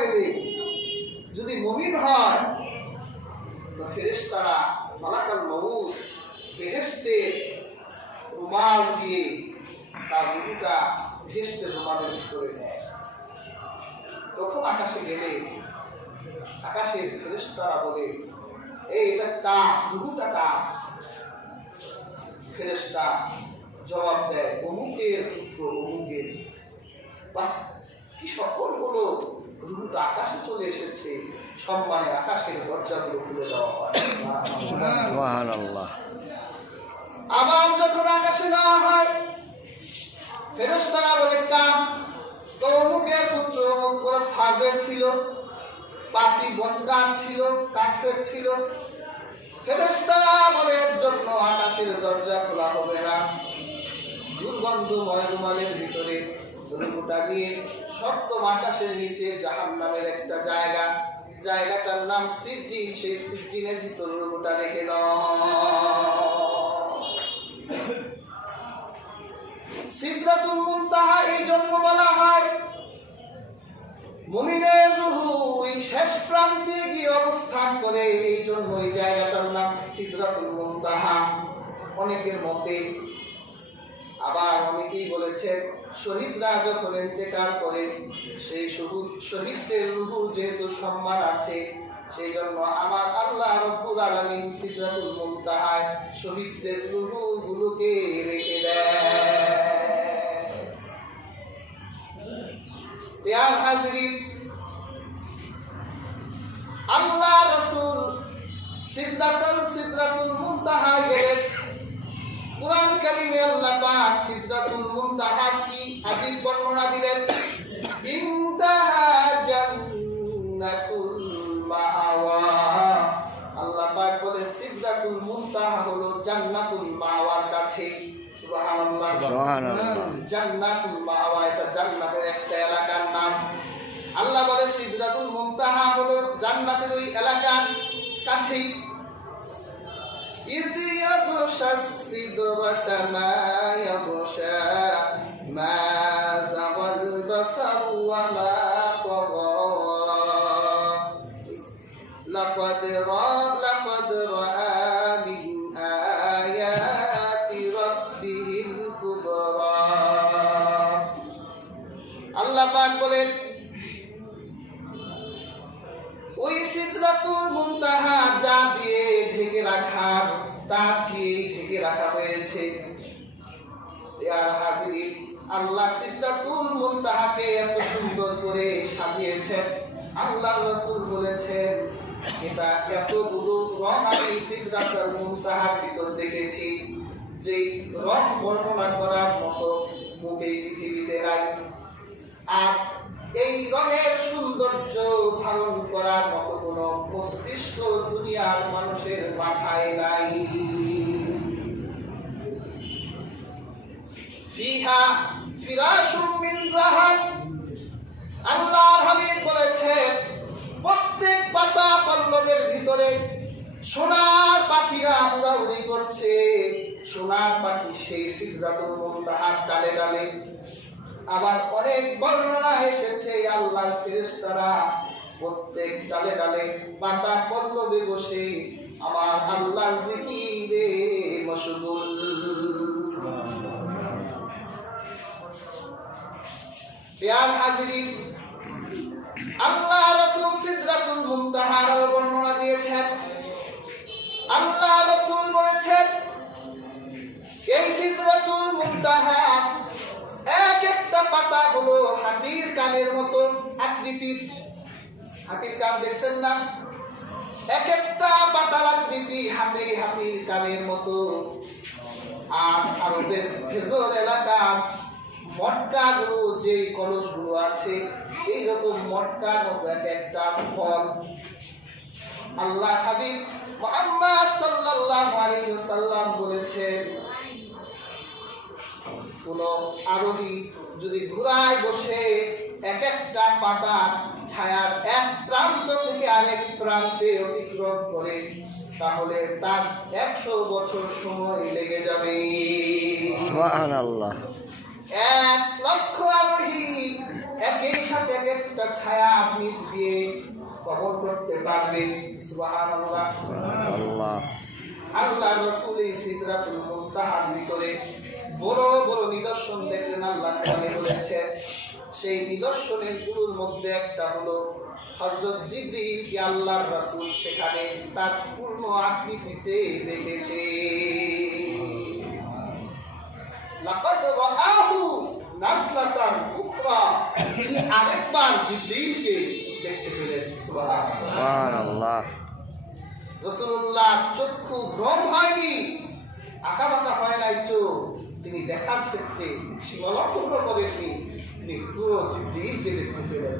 গেলে যদি মুমিন হয় তো ফেরেশতারা মালাকুল মউত ফেরেশতের রুমাল দিয়ে তার রূহটা ফেরেশতের রুমালের ভিতরে নেয়। তখন আকাশে গেলে আকাশের ফেরেশতারা বলে, এই এটা কার রূহটা কার? ফেরেশতা জবাব দেয়, অমুকের পুত্র অমুকের। বাহ, কি সকল হলো! রূহটা আকাশে চলে এসেছে, সম্মানে আকাশের দরজাগুলো খুলে দেওয়া হয়। সুবহানাল্লাহ। আবার যখন আকাশে নেওয়া হয়, ফেরেশতারা বলে, কার? তো অমুকের পুত্র অমুক বড় ফাজের ছিল, পাপী বদকার ছিল, কাফের ছিল। ফেরেশতারা বলে, এর জন্য আকাশের দরজা খোলা হবে না। দুর্গন্ধময় রুমালের ভিতরে রূহটা নিয়ে সপ্তম আকাশের নিচে জাহান্নামের একটা জায়গাটার নাম সিজ্জিন, সেই সিজ্জিনের ভিতরে রূহটা রেখে দাও। সিদরাতুল মুনতাহা এই জন্য বলা হয়, মুমিনের রূহ ওই শেষ প্রান্তে গিয়ে অবস্থান করে, এই জন্য এই জায়গাটার নাম সিদরাতুল মুনতাহা। অনেকের মতে, আবার অনেকেই বলেছেন, শহীদরা যখন ইন্তেকাল করে সেই শহীদদের রূহ যেহেতু সম্মান আছে, সেই জন্য আমার আল্লাহ রব্বুল আলামিন সিদরাতুল মুনতাহায় শহীদদের রূহগুলোকে রেখে দেয়। প্রিয় হাজরিন, আল্লাহ রাসূল সিদরাতুল মুনতাহা গেলেন। কুরআন কারীমে আল্লাহ পাক সিদরাতুল মুনতাহা কি আজীব বর্ণনা দিলেন। ইনতাহা জান্নাতুল মাওয়া। আল্লাহ পাক বলেন সিদরাতুল মুনতাহা হলো জান্নাতুল মাওয়ার কাছে। সুবহানাল্লাহ, সুবহানাল্লাহ। জান্নাতুল মাওয়া এটা জান্নাতের একটা এলাকার নাম। আল্লাহ বলে সিদরাতুল মুনতাহা হলো জান্নাতের ওই এলাকার কাছেই। إذ يغشى السدرة ما يغشى ما زغى البصر وما طغى لقد رأى من آيات ربه الكبرى। আল্লাহ পাক বলেন ওই সিদরাতুল মুনতাহা যা দিয়ে ঢেকে রাখার, তা দিয়ে ঢেকে রাখা হয়েছে। হাজিরিন, আল্লাহ সিদরাতুল মুনতাহাকে এত সুন্দর করে সাজিয়েছেন। আল্লাহ রাসূল বলেছেন, এটা এতগুলো রং আমি সিদরাতুল মুনতাহার ভিতর দেখেছি, যে রং বর্ণনা করার মতো মোটেই পৃথিবীতে নাই। আর এই রঙের সৌন্দর্য ধারণ করার মতো কোন মস্তিষ্ক দুনিয়ার মানুষের মাথায় নাই। ফিহা ফিরাশুম মিন যাহাব। আল্লাহর হাবিব বলেছেন, প্রত্যেক পাতা পল্লবের ভিতরে সোনার পাখিরা উড়াউড়ি করছে। সোনার পাখি সেই সিদরাতুল মুনতাহার ডালে ডালে। আবার অনেক বর্ণনা এসেছে, আল্লাহর ফেরেশতারা প্রত্যেক ডালে ডালে পাতা পল্লবে বসে আমার আল্লাহর জিকিরে মশগুল। প্রিয় হাজিরিন, আল্লাহ রাসূল সিদরাতুল মুনতাহার বর্ণনা দিয়েছেন। আল্লাহ রাসূল বলেছেন, এই সিদরাতুল মুনতাহা এক একটা পাতা হলো হাতির কানের মতো আকৃতির। হাতির কান দেখছেন না? এক একটা পাতার আকৃতি হাতির কানের মতো। আর আরবের ভেজর এলাকার মটকাগুলো, যে কলসগুলো আছে, এইরকম মটকার মতো এক একটা ফল। আল্লাহ হাবিব মুহাম্মদ সাল্লাল্লাহু আলাইহি ওয়াসাল্লাম বলেছেন, কোন আরোহী যদি ঘোড়ায় বসে এক একটা পাতার ছায়ার এক প্রান্ত থেকে আরেক প্রান্তে অতিক্রম করে, তাহলে তার 100 বছর সময় লেগে যাবে। সুবহানাল্লাহ। 1 লক্ষ আরোহী একই সাথে এক একটা ছায়া নিচ দিয়ে কবল করতে পারবেন। সুবহানাল্লাহ। আল্লাহ রাসূল সিদরাতুল মুনতাহার ভিতরে বড় বড় নিদর্শন দেখলেন। আল্লাহ কোরআনে বলেছে, সেই নিদর্শনের গুলোর মধ্যে একটা হলো হযরত জিবরীলকে আল্লাহর রাসূল সেখানে তার পূর্ণ আকৃতিতে দেখেছে। লাকাদ রাআহু নাসলাতান উখরা, তিনি আরেকবার জিবরীলকে দেখতে পেলেন। সুবহানাল্লাহ। রাসূলুল্লাহ চক্ষু ভ্রম হয়নি, আঁকাবাঁকা হয় নাই চোখ, তিনি দেখার ক্ষেত্রে সীমালঙ্ঘন করেননি, তিনি পুরো জিবরীলকে দেখতে পেলেন।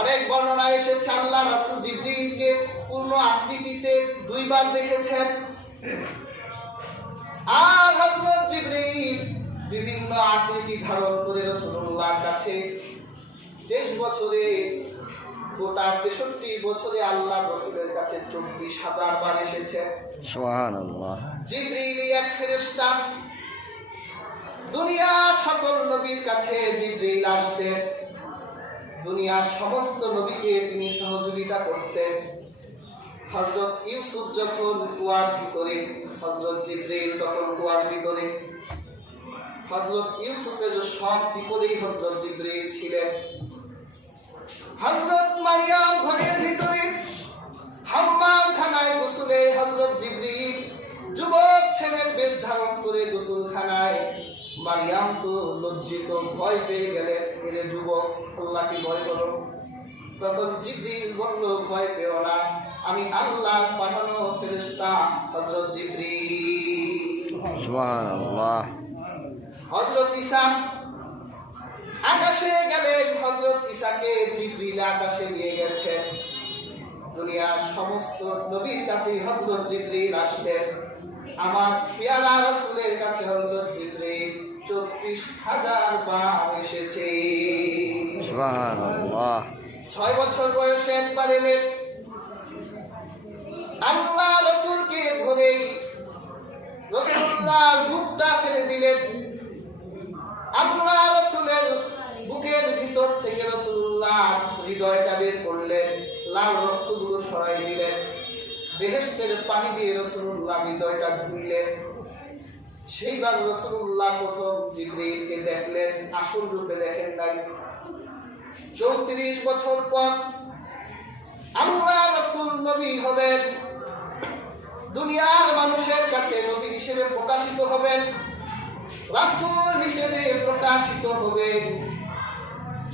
অনেক বর্ণনা এসেছে আল্লাহ রাসূল জিবরীলকে পূর্ণ আকৃতিতে 2 বার দেখেছেন। আর হযরত জিবরীল বিভিন্ন আকৃতি ধারণ করে রাসূলুল্লাহর কাছে 23 বছরে, গোটা 63 বছরে আল্লাহ রাসূলের কাছে 24,000 বার এসেছে। সুবহানাল্লাহ। জিবরীল এক ফেরেশতা, দুনিয়ার সকল নবীর কাছে জিবরীল আসতেন, দুনিয়ার সমস্ত নবীকে তিনি সহযোগিতা করতেন। হযরত ইউসুফ যখন কুয়ার ভিতরে, হযরত জিবরীল তখন কুয়ার ভিতরে, হযরত ইউসুফের সব বিপদেই হযরত জিবরীল ছিলেন। হযরত মারিয়াম ঘরের ভিতরে হাম্মাম খানায় গোসলে হযরত জিবরীল যুবক ছেলের বেশ ধারণ করে গোসলখানায়। মারিয়াম তো লজ্জিত, ভয় পেয়ে গেলেন, এরে যুবক আল্লাহকে ভয় করো। তখন জিবরীল বলল, ভয় পেও না, আমি আল্লাহর পাঠানো ফেরেশতা হযরত জিবরীল। সুবহানাল্লাহ। হযরত ঈসা আকাশে গেলেন, হযরত ঈসাকে জিবরীল আকাশে নিয়ে গেছেন। দুনিয়ার সমস্ত নবীর কাছে হযরত জিবরীল আসতেন। আমার পেয়ারা রাসূলের কাছে হযরত জিবরীল 24,000 বার এসেছে। সুবহানাল্লাহ। 6 বছর বয়সে একবার এলেন, আল্লাহ রাসূলকে ধরেই রাসূলুল্লাহর বুকটা ফেলে দিলেন। আল্লাহ রাসূলের বুকের ভিতর থেকে রাসূলুল্লাহ হৃদয়টা বের করলেন, লাল রক্তগুলো সরাই দিলেন, বেহেশতের পানি দিয়ে রাসূলুল্লাহ হৃদয়টা ধুইলেন। সেইবার রাসূলুল্লাহ প্রথম জিবরীলকে দেখলেন, আসল রূপে দেখেন নাই। 34 বছর পর আল্লাহ রাসূল নবী হবেন, দুনিয়ার মানুষের কাছে নবী হিসেবে প্রকাশিত হবেন, রাসূল হিসেবে প্রকাশিত হবেন।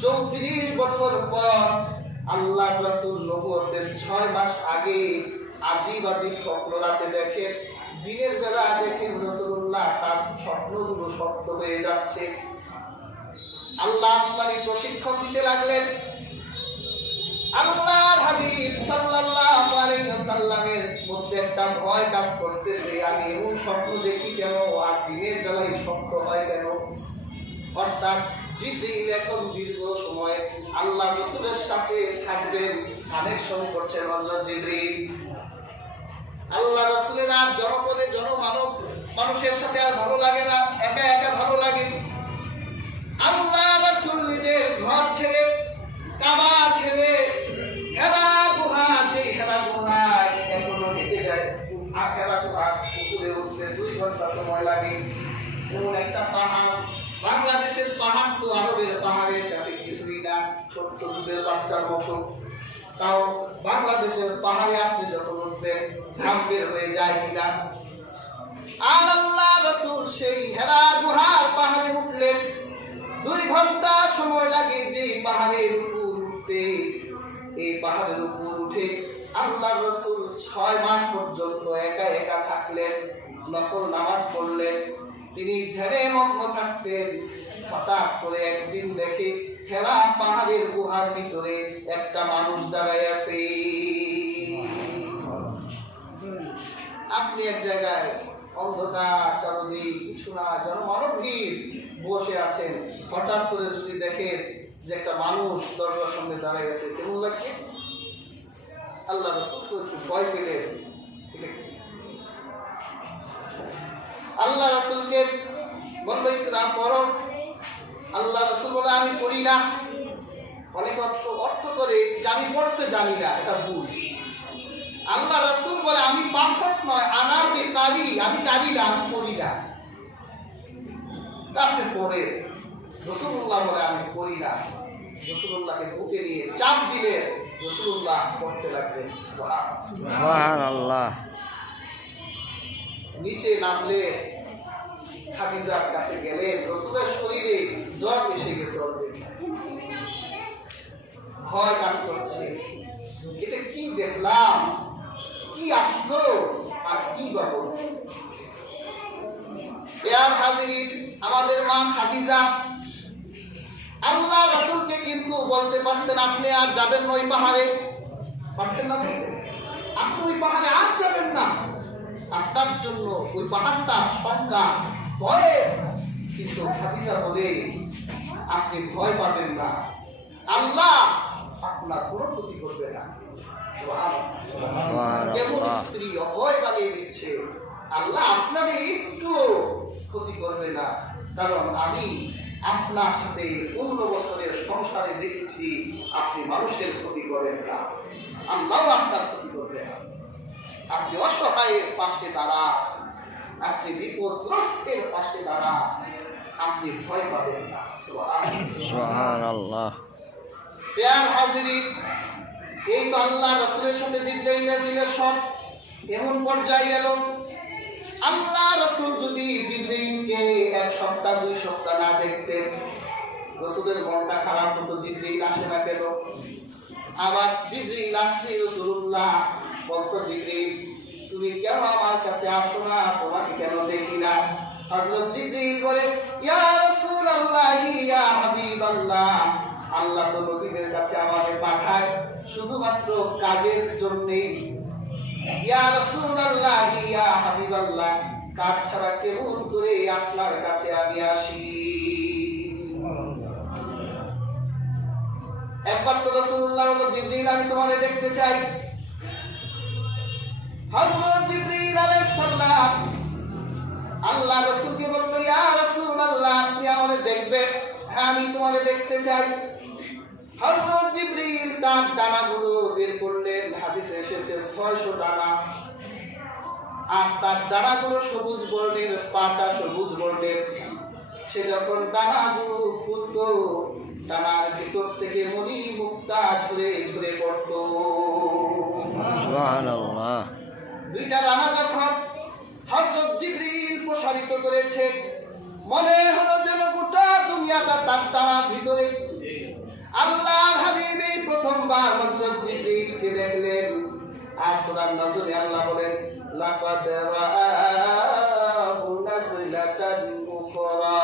34 বছর পর আল্লাহ রাসূল নবুয়তের 6 মাস আগে আজিব আজিব স্বপ্ন রাতে দেখেন, দিনের বেলা দেখেন রাসূলুল্লাহ তার স্বপ্নগুলো সত্য হয়ে যাচ্ছে। আল্লাহ আসমানি প্রশিক্ষণ দিতে লাগলেন। আল্লাহর হাবিব সাল্লাল্লাহু আলাইহি ওয়াসাল্লামের মধ্যে একটা ভয় কাজ করতেছে, আমি এমন স্বপ্ন দেখি কেন, আর দিনের বেলায় সত্য হয় কেন। অর্থাৎ জিবরীল এখন দীর্ঘ সময় আল্লাহ রাসূলের সাথে থাকবেন, কানেকশন করছেন হযরত জিবরীল। আল্লাহ রাসূলের আর জনপদে জনমানব মানুষের সাথে আর ভালো লাগে না, একা একা ভালো লাগে। আল্লাহ রাসূল নিজের ঘর ছেড়ে, কাবা ছেড়ে, হেরা গুহা, যে হেরা গুহায় এখনো হেঁটে যায়, আর হেরা গুহা উপরে উঠতে 2 ঘন্টা সময় লাগে। এমন একটা পাহাড়, বাংলাদেশের পাহাড় তো আরবের পাহাড়ের কাছে কিছুই না, ছোট্ট দুধের বাচ্চার মতো। তাও বাংলাদেশের পাহাড়ে আপনি যখন উঠবেন ঘাম বের হয়ে যায় কিনা। আর আল্লাহ রাসূল সেই হেরা গুহার পাহাড়ে উঠলেন, 2 ঘন্টা সময় লাগে যেই পাহাড়ের উপর উঠতে। এই পাহাড়ের উপর উঠে আল্লাহ রাসূল 6 মাস পর্যন্ত একা একা থাকলেন, নফল নামাজ পড়লেন, তিনি ধ্যানে মগ্ন থাকতেন। হঠাৎ করে একদিন দেখে হেরা পাহাড়ের গুহার ভিতরে একটা মানুষ দাঁড়ায় আছে। আপনি এক জায়গায় অন্ধকার, চারদিক কিছু না, জনমানব ভিড়, বসে আছেন, হঠাৎ করে যদি দেখেন যে একটা মানুষ দরজার সামনে দাঁড়ায় আছে, কেমন লাগে? আল্লাহ রাসূল তো একটু ভয় পেলেন। আল্লাহ রাসূলকে বলল, ইকরা পড়ো। আল্লাহ রাসূল বলে আমি পড়ি না। অনেক অর্থ করে যে আমি পড়তে জানি না, এটা ভুল। আল্লাহ রাসূল বলে আমি পাঠক নয়, আনা বিকারি, আমি কারি না, আমি পড়ি না। কাছে পড়ে রাসূলুল্লাহ বলে আমি পড়ি না। রাসূলুল্লাহকে বুকে নিয়ে চাপ দিলে রাসূলুল্লাহ পড়তে লাগলেন। সুবহানাল্লাহ। নিচে নামলে খাদিজার কাছে গেলেন। রাসূলের শরীরে জ্বর এসে গেছে অলরেডি, ভয় কাজ করছে। এটা কি দেখলাম, কি আসলো আর কি বাবু। প্রিয় হাজিরিন, আমাদের মা খাদিজা আল্লাহ রাসূলকে কিন্তু বলতে পারতেন আপনি আর যাবেন না ওই পাহাড়ে, পারতেন না বলতে, আপনি ওই পাহাড়ে আর যাবেন না, আপনার জন্য ওই পাহাড়টা শঙ্কা ভয়ে। কিন্তু খাদিজা বলে আপনি ভয় পাবেন না, আল্লাহ আপনার কোনো ক্ষতি করবে না। কেমন স্ত্রী অভয় বানিয়ে দিচ্ছে, আল্লাহ আপনার একটু ক্ষতি করবে না, কারণ আমি আপনার সাথে 15 বছরের সংসারে দেখেছি আপনি মানুষের ক্ষতি করেন না, আল্লাহ আপনার ক্ষতি করবে না। আপনি অসহায়ের পাশে দাঁড়া, আপনি বিপদগ্রস্তের পাশে দাঁড়া, আপনি ভয় পাবেন না। সুবহানাল্লাহ। প্রিয় হাজিরিন, এই তো আল্লাহ রাসূলের সাথে জিবরাইলের সব এমন পর্যায়ে গেল। আল্লাহ রাসূল যদি জিবরাইলকে 1 সপ্তাহ 2 সপ্তাহ না দেখতেন, রাসূলের মনটা খারাপ হতো। জিবরাইল আসে না কেন? আবার জিবরাইল আসলে রাসূলুল্লাহ বলতো, জিবরাইল তুমি কেন আমার কাছে আসো না, তোমাকে কেন দেখি না? হযরত জিবরাইল বলে, ইয়া রাসূলুল্লাহ, ইয়া হাবিবাল্লাহ, আল্লাহ তো নবীদের কাছে আমাকে পাঠায় শুধুমাত্র কাজের জন্যে। ইয়া রাসূলুল্লাহ, ইয়া হাবিবাল্লাহ, কাজ ছাড়া কেমন করে আপনার কাছে আমি আসি? একবার তো রাসূলুল্লাহ বলল, জিবরাইল আমি তোমাকে দেখতে চাই। হযরত জিবরাইল আলাইহিস সালাম আল্লাহ রাসূলকে বলল, ইয়া রাসূলুল্লাহ আপনি আমাকে দেখবেন? হ্যাঁ আমি তোমাকে দেখতে চাই। হযরত জিবরাইল তার ডানাগুলো বের করলেন। হাদিসে এসেছে 600 ডানা, আর তার ডানাগুলো সবুজ বর্ণের, পাটা সবুজ বর্ণের। সে যখন ডানাগুলো খুলতো, ডানার ভিতর থেকে মণি মুক্তা ঝরে ঝরে পড়তো। সুবহানাল্লাহ। 2টা ডানা যখন হযরত জিবরাইল প্রসারিত করেছে, মনে হলো যেন গোটা দুনিয়াটা তার ডানার ভিতরে। আল্লাহর হাবিব এই প্রথমবার হযরত জিবরাইলকে দেখলেন। আর সূরার নজরে আল্লাহ বলেন, লাকাদ রাআহু নাযলাতান উখরা,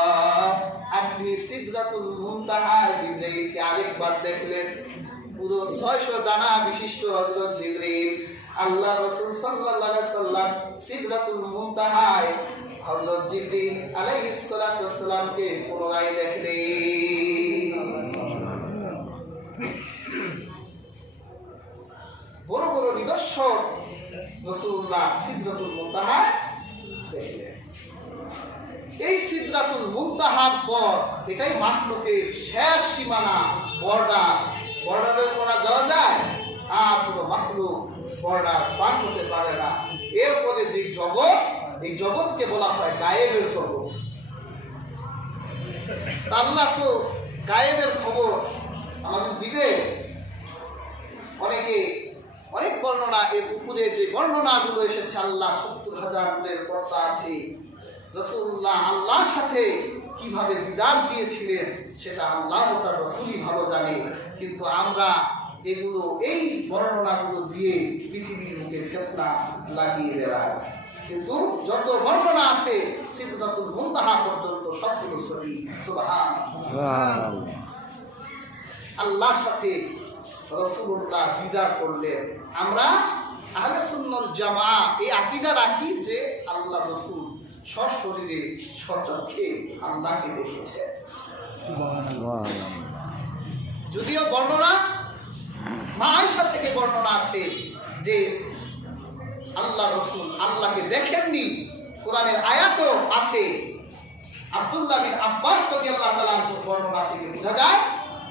আপনি সিদরাতুল মুনতাহা জিবরাইলকে আরেকবার দেখলেন। পুরো 600 ডানা বিশিষ্ট হযরত জিবরাইল আল্লাহ রাসূল সাল্লাল্লাহু আলাইহি সাল্লাম সিদরাতুল মুনতাহায় হযরত জিবরাইল আলাইহিস সালাতু ওয়াস সালামকে পুনরায় দেখলেন। বড় বড় নিদর্শন রাসূলুল্লাহ সিদরাতুল মুনতাহা দেখলেন। এই সিদরাতুল মুনতাহার পর এটাই মাখলুকের শেষ সীমানা, বর্ডারের পর যাওয়া যায়, আর পুরো মাখলুক বর্ডার পার হতে পারে না। এরপরে যে জগৎ, এই জগৎকে বলা হয় গায়েবের জগৎ। আল্লাহ তো গায়েবের খবর আমাদের দিবে। অনেক বর্ণনা, এর উপরে যে বর্ণনাগুলো এসেছে, আল্লাহ 70,000 পর্দা আছে। রাসূলুল্লাহ আল্লাহর সাথে কিভাবে দিদার দিয়েছিলেন সেটা আল্লাহ ও তার রাসূলই ভালো জানে। কিন্তু আমরা এগুলো, এই বর্ণনাগুলো দিয়ে পৃথিবীর মুখে ফেতনা লাগিয়ে বেড়াই। কিন্তু যত বর্ণনা আছে সিদরাতুল মুনতাহা পর্যন্ত সবগুলো সহি। সুবহানাল্লাহ। আল্লাহর সাথে রাসূলুল্লাহ দিদার করলেন। আমরা আহলে সুন্নাত জামাত এই আকীদা রাখি যে আল্লাহ রাসূল সশরীরে সচক্ষে আল্লাহকে দেখেছে। যদিও বর্ণনা মা আয়েশা থেকে বর্ণনা আছে যে আল্লাহ রাসূল আল্লাহকে দেখেননি, কোরআনের আয়াতও আছে আব্দুল্লাহ বিন আব্বাস রাদিয়াল্লাহু তাআলা বর্ণনা থেকে বোঝা যায়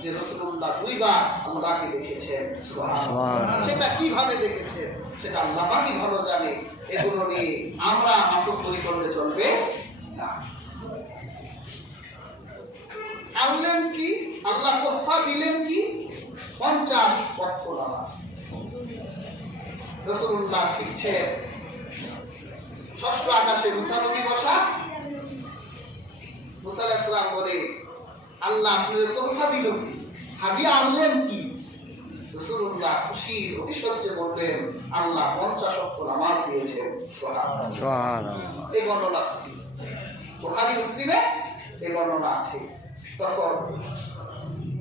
যে রাসূলুল্লাহ দুইবার আল্লাহকে দেখেছেন। সুবহানাল্লাহ। সেটা কিভাবে দেখেছেন সেটা আল্লাহ পাকই ভালো জানে। এগুলো নিয়ে আমরা আত্মপরি করলে চলবে না। আনলেন কি আল্লাহ তোহফা দিলেন কি 50 ওয়াক্ত নামাজ। রাসূলুল্লাহ ফিরছেন, ষষ্ঠ আকাশে মুসা নবী বসা। মুসা আলাইহিস সালাম বলে, আল্লাহ আপনাদের তোহফা দিল কি, হাদিয়া আনলেন কি? রাসূলুল্লাহ খুশির অতিশয্যে বললেন, আল্লাহ 50 ওয়াক্ত নামাজ দিয়েছেন। সুবহানাল্লাহ। এই বর্ণনা আছে বুখারী মুসলিমে, এই বর্ণনা আছে। তখন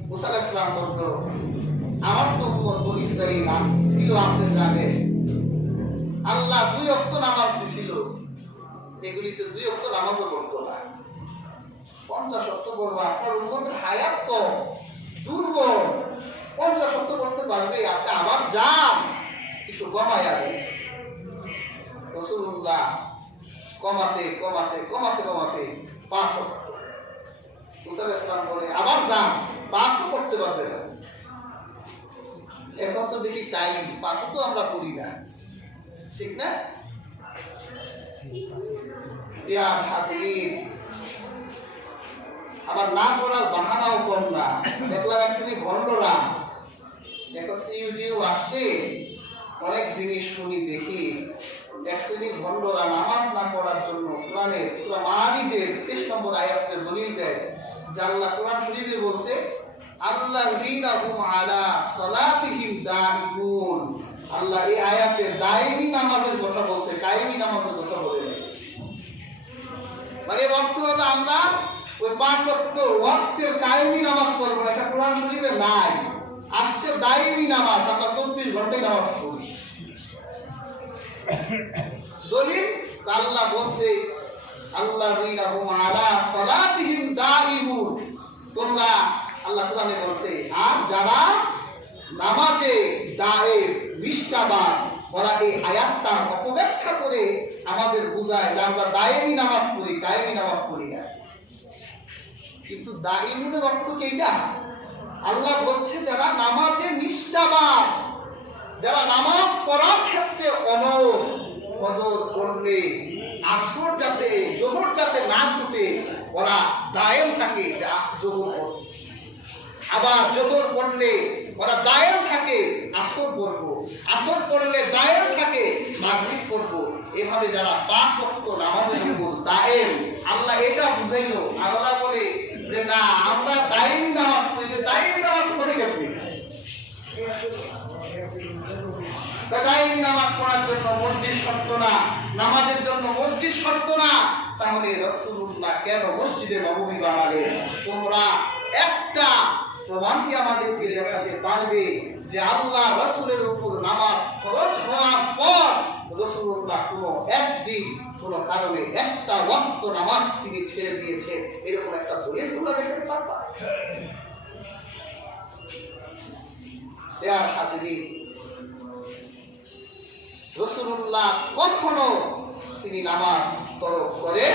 মুসা আলাইহিস সালাম বলল, আমার তো উম্মত বনি ইসরাঈল ছিল, আপনি জানেন আল্লাহ 2 ওয়াক্ত নামাজ দিছিল, এগুলিতে 2 ওয়াক্ত নামাজও পড়তো না। 50 ওয়াক্ত পড়বো, আপনার উম্মতের হায়াত তো দুর্বল, 50 ওয়াক্ত পড়তে পারবে, আপনি আবার যান একটু কমায়া দেন। রাসূলুল্লাহ কমাতে 5 ওয়াক্ত। মুসা আলাইহিস সালাম বলে, আবার যান, 5ও পড়তে পারবে না। এখন তো দেখি টাইম 5ও তো আমরা পড়ি না, ঠিক না? আবার না পড়ার বাহানাও কম না। দেখলাম এক শ্রেণী ভণ্ডরা, এখন ইউটিউব আসছে, অনেক জিনিস শুনি দেখি। এক শ্রেণী ভণ্ডরা নামাজ না পড়ার জন্য কোরআনের সূরা মাআরিজের 23 নম্বর আয়াতের দলিল দেয় যে আল্লাহ কোরআন শরীফে বলছে, আল্লাযীনা হুম আলা সালাতিহিম দাঈমুন। আল্লাহ এই আয়াতে দায়মি নামাজের কথা বলছে, কায়েমি নামাজের কথা বলে নাই। মানে অর্থ হলো আমরা ওই 5 ওয়াক্তের কায়েমি নামাজ পড়বো না, এটা কোরআন শরীফে নাই। আসছে দায়মি নামাজ, আমরা 24 ঘন্টায় নামাজ পড়ি। দলিল আল্লাহ বলছে, আল্লাযীনা হুম আলা সালাতিহিম দাঈমুন। তোমরা আল্লাহ কোরআনে বলছে, আর যারা নামাজে দায়েম নিষ্ঠাবান, ওরা এই আয়াতটা অপব্যাখ্যা করে আমাদের বোঝায় যে আমরা দায়েমি নামাজ পড়ি, কায়েমি নামাজ পড়ি না। কিন্তু দায়েমের অর্থ কি এটা? আল্লাহ বলছে যারা নামাজে নিষ্ঠাবান, যারা নামাজ পড়ার ক্ষেত্রে অনড়, ফজর পড়লে আসর যাতে জোহর যাতে না ছুটে ওরা দায়েম থাকে, যা জোহর পড়ে। আবার জোহর পড়লে ওরা দায়েম থাকে, আসর পড়বো, আসর পড়লে দায়েম থাকে, মাগরিব পড়বো। এভাবে যারা 5 ওয়াক্ত নামাজের উপর দায়েম, আল্লাহ এটা বুঝাইলো। আল্লাহ বলে যে না, আমরা দায়েমি নামাজ পড়ি, যে দায়েমি নামাজ পড়ে গেছি, দায়েমি নামাজ পড়ার জন্য মসজিদ শর্ত না, নামাজের জন্য মসজিদ শর্ত না। তাহলে রাসূলুল্লাহ কেন মসজিদে নববী বানালেন? তোমরা একটা প্রমাণ কি আমাদেরকে দেখাতে পারবে যে আল্লাহ রাসূলের উপর নামাজ ফরজ হওয়ার পর রাসূলুল্লাহ কোনো একদিন কোনো কারণে একটা ওয়াক্ত নামাজ তিনি ছেড়ে দিয়েছেন, এরকম একটা দলিল তোমরা দেখতে পারবা? এর সাথে রাসূলুল্লাহ কখনো তিনি নামাজ তরক করে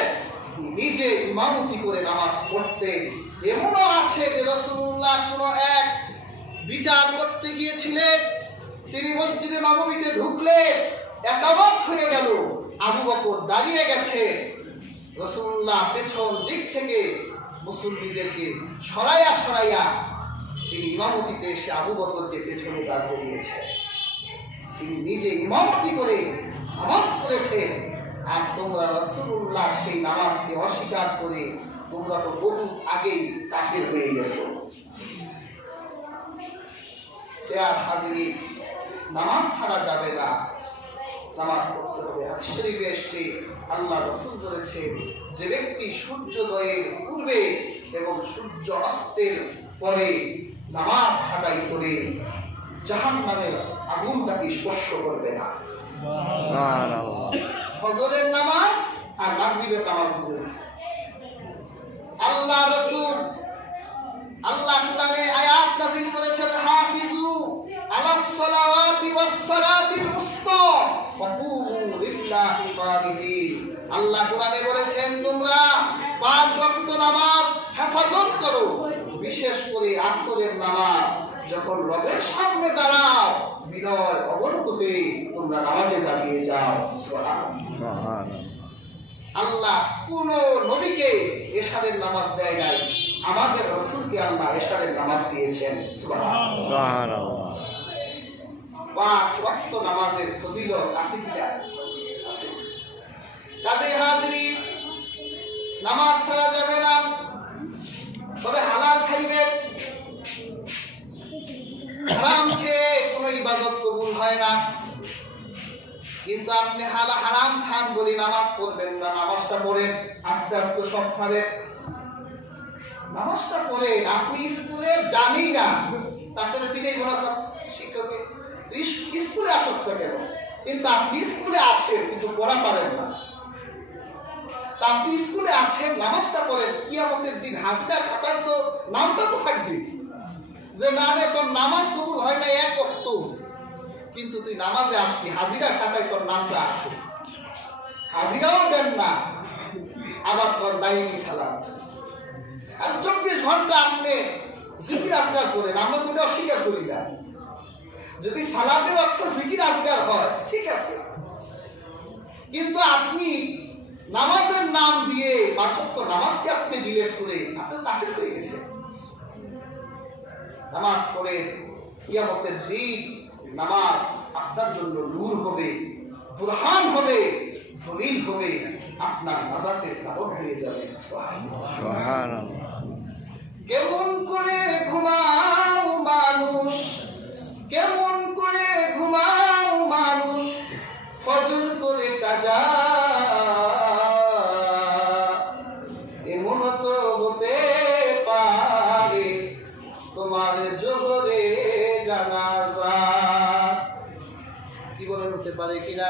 নিজে ইমামতি করে নামাজ পড়তেন। এমনও আছে যে রাসূলুল্লাহ কোনো এক বিচার করতে গিয়েছিলেন, তিনি মসজিদে নববীতে ঢুকলেন, একামত হয়ে গেল, আবু বকর দাঁড়িয়ে গেছে, রাসূলুল্লাহ পেছন দিক থেকে মুসল্লিদেরকে সরাইয়া তিনি ইমামতিতে এসে আবু বকরকে পেছনে দাঁড় করিয়েছেন। তিনি নিজে ইমামতি করে নামাজ পড়েছেন। আর তোমরা রাসূলুল্লাহ সেই নামাজকে অস্বীকার করে তোমরা তো বহু আগেই কাফের হয়ে গেছো। হাজিরিন, নামাজ ছাড়া যাবে না, নামাজ পড়তে হবে। হাদিস শরীফে এসেছে, আল্লাহ রাসূল বলেছেন, যে ব্যক্তি সূর্যোদয়ের পূর্বে এবং সূর্য অস্তের পরে নামাজ আদায় করে জাহান্নামের আগুন তাকে স্পর্শ করবে না। ফজরের নামাজ আর মাগরিবের নামাজ বুঝেছে আল্লাহ রাসূল। আল্লাহ কোরআনে আয়াত নাযিল করেছেন, হাফিজু আলাস সালাওয়াতি ওয়াস সালাতিল উসতা ওয়া কুমু লিল্লাহি কানিতিন। আল্লাহ কোরআনে বলেছেন, তোমরা 5 ওয়াক্ত নামাজ হেফাজত করো, বিশেষ করে আসরের নামাজ। যখন রবের সামনে দাঁড়াও, বিনয় অবনত হয়ে তোমরা নামাজে দাঁড়িয়ে যাও। সুবহানাল্লাহ। আল্লাহ কোন নবীকে এশারের নামাজ দেয় নাই, আমাদের রাসূলকে আল্লাহ এশারের নামাজ দিয়েছেন। সুবহানাল্লাহ। 5 ওয়াক্ত নামাজের ফজিলত আছে কিনা? আছে। কাজে হাজিরিন, নামাজ ছাড়া যাবে না, তবে হালাল খাইবেন। হারাম খেয়ে কোনো ইবাদত কবুল হয় না। কিন্তু আপনি হারাম খান বলে নামাজ পড়বেন না, নামাজটা পড়েন, আস্তে আস্তে সব ছাড়েন। নামাজটা পড়েন। আপনি স্কুলে জানি না, তারপরে পিঠে ঘোরা শিক্ষকে স্কুলে আসছ কেন? কিন্তু আপনি স্কুলে আসেন কিন্তু পড়া পারেন না। তা আপনি স্কুলে আসেন, নামাজটা পড়েন, কিয়ামতের দিন হাজিরা খাতায় তো নামটা তো থাকবে যে না রে তোর নামাজ কবুল হয় না এক ওয়াক্ত, কিন্তু তুই নামাজে আসবি, হাজিরা খাতায় তোর নামটা আসে। হাজিরাও দেন না, আবার তোর দায়নি সালাম। আর 24 ঘন্টা আপনি জিকির আজকার করেন, আমরা তো এটা অস্বীকার করি না। যদি সালাতের অর্থ জিকির আজকার হয় ঠিক আছে, কিন্তু আপনি নামাজের নাম দিয়ে 5 ওয়াক্ত নামাজকে আপনি ডিলেট করে আপনি কাফের হয়ে গেছেন। নামাজ পড়ে কিয়ামতের দিন নামাজ আপনার জন্য নূর হবে, বুরহান হবে, দলিল হবে, আপনার নাজাতের কারণ হয়ে যাবে। সুবহানাল্লাহ। কেমন করে ঘুমাও মানুষ, কেমন করে ঘুমাও মানুষ, ফজর করে কাজা, এমন তো হতে পারে তোমার জোহরে জানাজা। কি বলেন, হতে পারে কিনা?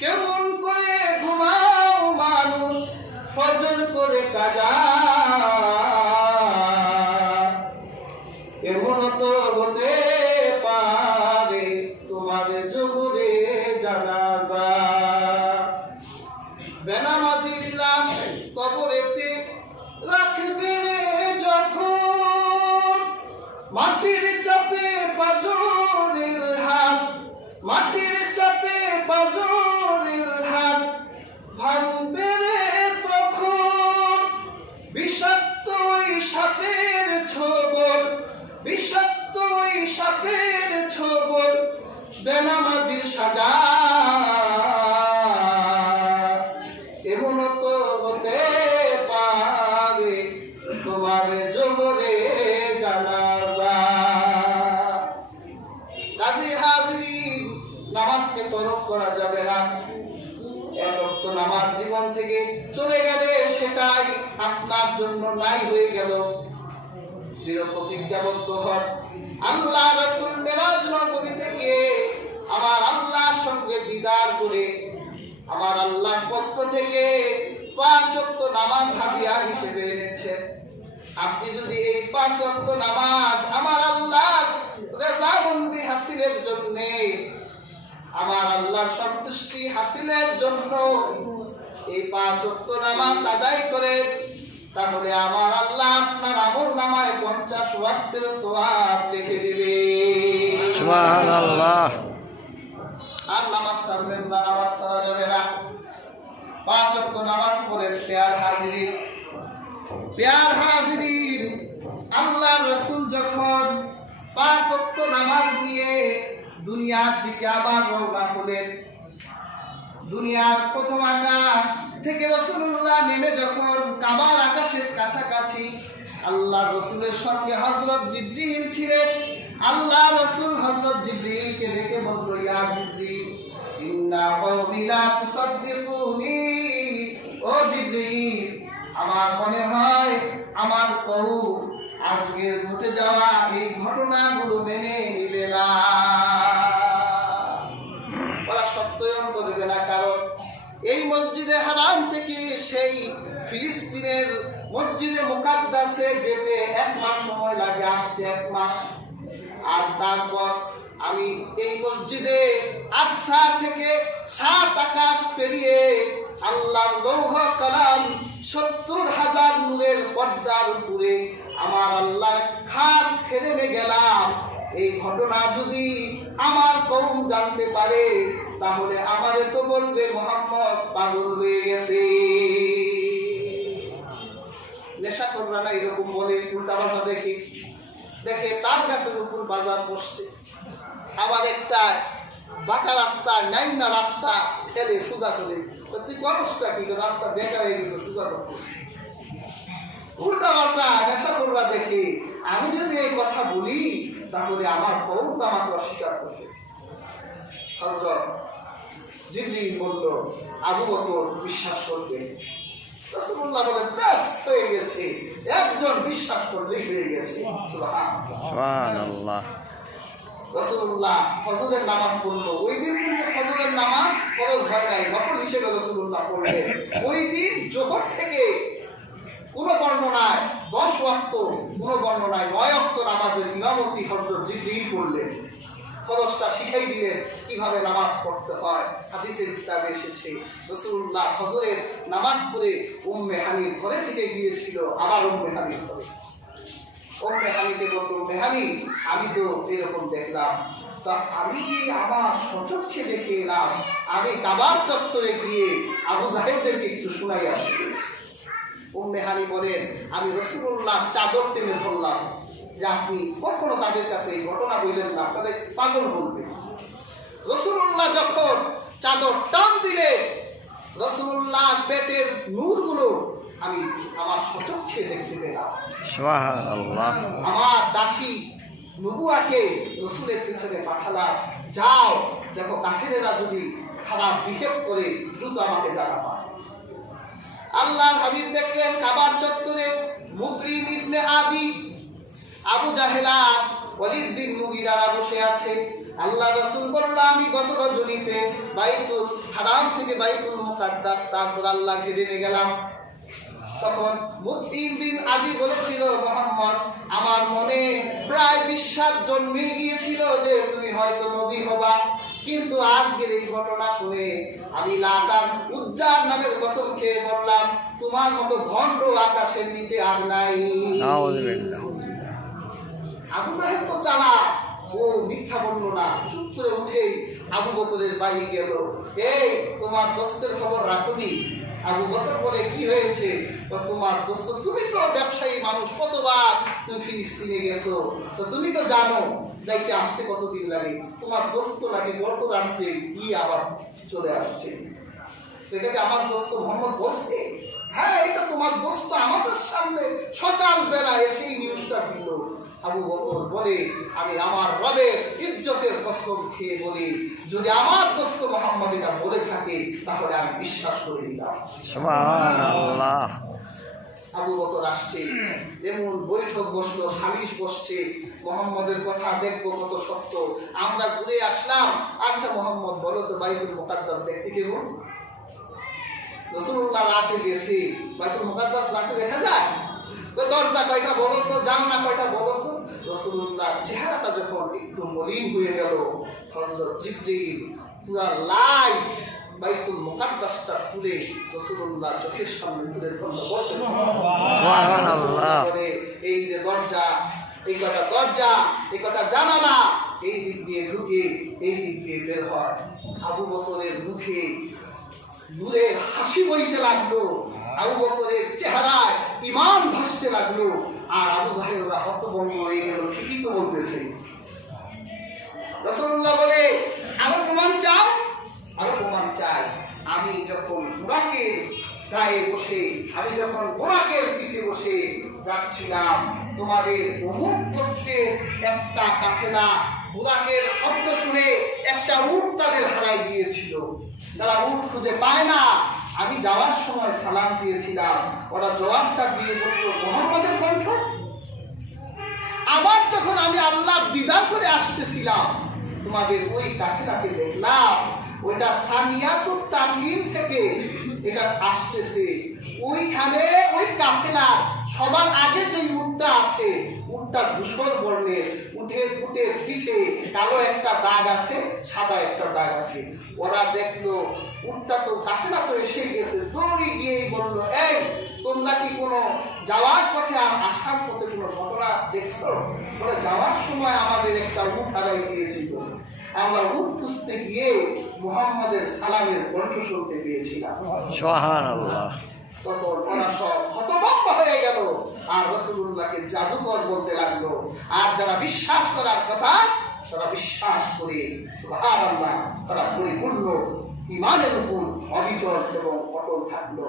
কেমন করে ঘুমাও মানুষ, ফজর করে কাজা, এমন তো হতে পারে তোমার জোহরে জানাজা। বেনামাজির লাশ কবরেতে রাখবে যখন, মাটির চাপে পাঁজরের হাত, মাটির চাপে পাঁজরের হাত ভাঙবে তখন, বিষাক্ত ওই সাপের ছোবল, বিষাক্ত ওই সাপের ছোবল, বেনামাজির সাজা। এমন তো হতে পারে তোমার জোহরে জানাজা। কাজী হাজিরিন, নামাজকে তরক করা যাবে না। এক ওয়াক্ত নামাজ জীবন থেকে চলে গেলে সেটাই আপনার জন্য নাই হয়ে গেল। দৃঢ় প্রতিজ্ঞাবদ্ধ হন, আল্লাহ রাসূল মেরাজ নগরী থেকে আমার আল্লাহর সঙ্গে দিদার করে আমার আল্লাহর পক্ষ থেকে 5 ওয়াক্ত নামাজ হাদিয়া হিসেবে এনেছে। আপনি যদি এই 5 ওয়াক্ত নামাজ আমার আল্লাহর রেজামন্দি হাসিলের জন্য, আমার আল্লাহর সন্তুষ্টি হাসিলের জন্য এই 5 ওয়াক্ত নামাজ আদায় করেন, তাহলে আমার আল্লাহ আপনার আমলনামায় 50 ওয়াক্তের সওয়াব লিখে দিবে। সুবহানাল্লাহ। আর নামাজ ছাড়বেন না, নামাজ ছাড়া যাবে না। 5 ওয়াক্ত নামাজ পড়েন। প্যার হাজিরিন, প্যার হাজিরিন, আল্লাহ রাসূল যখন 5 ওয়াক্ত নামাজ নিয়ে দুনিয়ার দিকে আবার রওনা হলেন, দুনিয়ার প্রথম আকাশ থেকে রাসূলুল্লাহ নেমে যখন কাবার আকাশের কাছাকাছি, আল্লাহ রাসূলের সঙ্গে হযরত জিবরিল ছিলেন। আল্লাহ রাসূল হযরত জিবরিলকে ডেকে বলল, ইয়া জিবরিল, ইন্না কওমি লা তুসাদ্দিকুনি। ও জিবরিল, আমার মনে হয় আমার কওম আজকে ঘটে যাওয়া এই ঘটনাগুলো মেনে নিবে না, ওরা সত্যায়ন করবে না। কারণ এই মসজিদে হারাম থেকে সেই ফিলিস্তিনের মসজিদে মুকাদ্দাসে যেতে 1 মাস সময় লাগে, আসতে 1 মাস। আর তারপর আমি এই মসজিদে আকসা থেকে 7 আকাশ পেরিয়ে আল্লাহর লৌহ কালাম 70,000 নূরের পর্দার উপরে আমার আল্লাহ খাস ফেরেনে গেলাম। এই ঘটনা যদি আমার কওম জানতে পারে তাহলে আমারে তো বলবে মুহাম্মদ পাগল হয়ে গেছে। নেশাখোররা না এরকম বলে, উল্টাপাল্টা দেখে তার গাছের উপর বাজার বসছে, আবার একটা বাঁকা রাস্তা নাইমা রাস্তা ঠেলে পূজা করে, তুই করসটা কি রাস্তা বেঁকা হয়ে গেছে পূজা করতে। উল্টাপাল্টা নেশাখোররা দেখে আমি যদি এই কথা বলি তাহলে আমার কওম তো আমাকে অস্বীকার করবে। হযরত জিবরীল বলল আবু বকর বিশ্বাস করবে। রাসূলুল্লাহ বলেন ব্যাস হয়ে গেছে, একজন বিশ্বাস করলেই হয়ে গেছে। সুবহানাল্লাহ। রাসূলুল্লাহ ফজরের নামাজ পড়লো। ওই দিন কিন্তু ফজরের নামাজ ফরজ হয় নাই, নফল হিসেবে রাসূলুল্লাহ পড়লেন। ওই দিন জোহর থেকে কোন বর্ণনায় 10 ওয়াক্ত, কোন বর্ণনায় 9 ওয়াক্ত নামাজের ইমামতি হযরত জিবরীল করলেন। ফরজটা শিখাই দিলেন কিভাবে নামাজ পড়তে হয়। হাদিসের কিতাবে এসেছে রাসূলুল্লাহ ফজরের নামাজ পড়ে উম্মে হানির ঘরে থেকে গিয়েছিল, আবার উম্মে হানির ঘরে। উম্মে হানিকে বলল, উম্মে হানি আমি তো এরকম দেখলাম, তা আমি কি আমার সচক্ষে দেখে এলাম, আমি কাবার চত্বরে গিয়ে আবু জাহেলদেরকে একটু শোনাই আসি। উম্মে হানি বলেন আমি রাসূলুল্লাহ চাদর টেনে ধরলাম যে আপনি কখনো তাদের কাছে এই ঘটনা বললেন না, আপনাদের পাগল বলবে। রাসূলুল্লাহ যখন চাদর টান দিলে রাসূলুল্লাহ পেটের নূরগুলো আমি আমার সচক্ষে দেখতে পেলাম। সুবহানাল্লাহ। আমার দাসী নবুয়াকে রাসূলের পিছনে পাঠালাম, যাও দেখো কাফেরেরা যদি খারাপ বিহেভ করে দ্রুত আমাকে জানাবা। আল্লাহর হাবিব দেখলেন কাবার চত্বরে মুকরিম ইবনে আদি, আবু জাহেলা, ওয়ালিদ বিন মুগীরা বসে আছে। আল্লাহ রাসূল বলল আমি গত রজনীতে বাইতুল হারাম থেকে বাইতুল মুকাদ্দাস তারপর আল্লাহ ঘিরে গেলাম। তখন মুকরিম বিন আদি বলেছিল মুহাম্মদ আমার মনে প্রায় বিশ্বাস জন্মে গিয়েছিল যে তুমি হয়তো নবী হবা, কিন্তু আজকের এই ঘটনা শুনে আমি লাত আর উজ্জার নামের কসম খেয়ে বললাম তোমার মতো ভণ্ড আকাশের নিচে আর নাই। নাউযুবিল্লাহ। আবু জাহেল তো চালাক, ও মিথ্যা বলল না, চুপ করে উঠেই আবু বকরের বাড়ি গেল। এই তোমার দোস্তের খবর রাখুনি? আবু বকর বলে কি হয়েছে? তোমার দোস্ত, তুমি তো ব্যবসায়ী মানুষ, কতবার তুমি ফিলিস্তিনে গেছো, তো তুমি তো জানো যাইতে আসতে কতদিন লাগে। তোমার দোস্ত নাকি গল্প রাখতে গিয়ে আবার চলে আসছে। এটা কি আমার দোস্ত মোহাম্মদ বলছে? হ্যাঁ এটা তোমার দোস্ত আমাদের সামনে সকাল বেলা এসে নিউজটা দিল। আবু বকর বলে আমি আমার রবের ইজ্জতের কসম খেয়ে বলি যদি আমার দোস্ত মুহাম্মদ এটা বলে থাকে তাহলে আমি বিশ্বাস করে নিলাম। সুবহানাল্লাহ। আবু বকর আসছে, এমন বৈঠক বসলো, সালিশ বসছে, মুহাম্মদের কথা দেখবো কত সত্য। আমরা ঘুরে আসলাম, আচ্ছা মুহাম্মদ বলো তো বাইতুল মুকাদ্দাস দেখতে কেমন? রাসূলুল্লাহ রাতে গেছে, বাইতুল মুকাদ্দাস রাতে দেখা যায়? দরজা কয়টা বলো তো, জানলা কয়টা বলো তো। রাসূলুল্লাহ চেহারাটা যখন একটু মলিন হয়ে গেল, হযরত জিবরীল পুরা লাইট বাইতুল মুকাদ্দাসটা খুলে রাসূলুল্লাহ চোখের সামনে তুলে ধরলো। সুবহানাল্লাহ। এই যে দরজা, এই কটা দরজা, এই কটা জানালা, এই দিক দিয়ে ঢুকে এই দিক দিয়ে বের হয়। আবু বকরের মুখে নূরের হাসি বইতে লাগলো, আবু বকরের চেহারায় ঈমান ভাসতে লাগলো, আর আবু জাহেলরা হতভম্ব হয়ে গেল। ঠিকই তো বলতেছে। রাসূলুল্লাহ বলে আরো প্রমাণ চাও? আরো প্রমাণ চাই। আমি যখন বুরাকের গায়ে বসে, আমি যখন বুরাকের পিঠে বসে যাচ্ছিলাম, তোমাদের অমুক গোত্রের একটা কাফেলা বুরাকের শব্দ শুনে একটা উট তাদের হারাই গিয়েছিল। তারা উট খুঁজে পায় না, আমি যাওয়ার সময় সালাম দিয়েছিলাম, ওরা জবাবটা দিয়ে বলল মুহাম্মদের কণ্ঠ। আবার যখন আমি আল্লাহ দিদার করে আসতেছিলাম, তোমাদের ওই কাফেলাকে দেখলাম, ওইটা সানিয়াতুত তানঈম থেকে এটা আসতেছে। ওইখানে ওই কাফেলা সবার আগে যে উটটা আছে, উটটা ধূসর বর্ণের, উটের পিঠে কালো একটা দাগ আছে, সাদা একটা দাগ আছে। ওরা দেখলো উটটা তো কাফেলা তো এসে গেছে, দৌড়ে গিয়েই বললো, এই তোমরা কি কোনো যাওয়ার পথে আর আসার পথে কোনো ঘটনা দেখছো? বলে যাওয়ার সময় আমাদের একটা উট হারাই গিয়েছিল, আমরা উট খুঁজতে গিয়ে মুহাম্মাদের সালামের কণ্ঠ শুনতে পেয়েছিলাম। সুবহানাল্লাহ। তখন ওরা সব হতভম্ব হয়ে গেল আর রাসূলুল্লাহকে জাদুকর বলতে লাগলো। আর যারা বিশ্বাস করার কথা তারা বিশ্বাস করে সুবহানাল্লাহ, তারা পরিপূর্ণ ঈমানের উপর অবিচল এবং অটল থাকলো।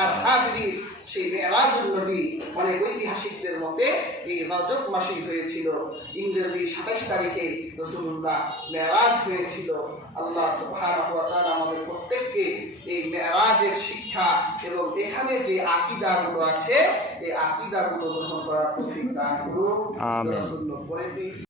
আর হাজরিন, সেই মেরাজুন নবী অনেক ঐতিহাসিকদের মতে এই রজব মাসেই হয়েছিল। ইংরেজি 27 তারিখে রাসূলুল্লাহ মেরাজ হয়েছিল। আল্লাহ সুবহানাহু ওয়া তাআলা আমাদের প্রত্যেককে এই মেরাজের শিক্ষা এবং এখানে যে আকীদাগুলো আছে এই আকীদাগুলো গ্রহণ করার তৌফিক দান করুন। আমিন। রাসূলুল্লাহ বলেন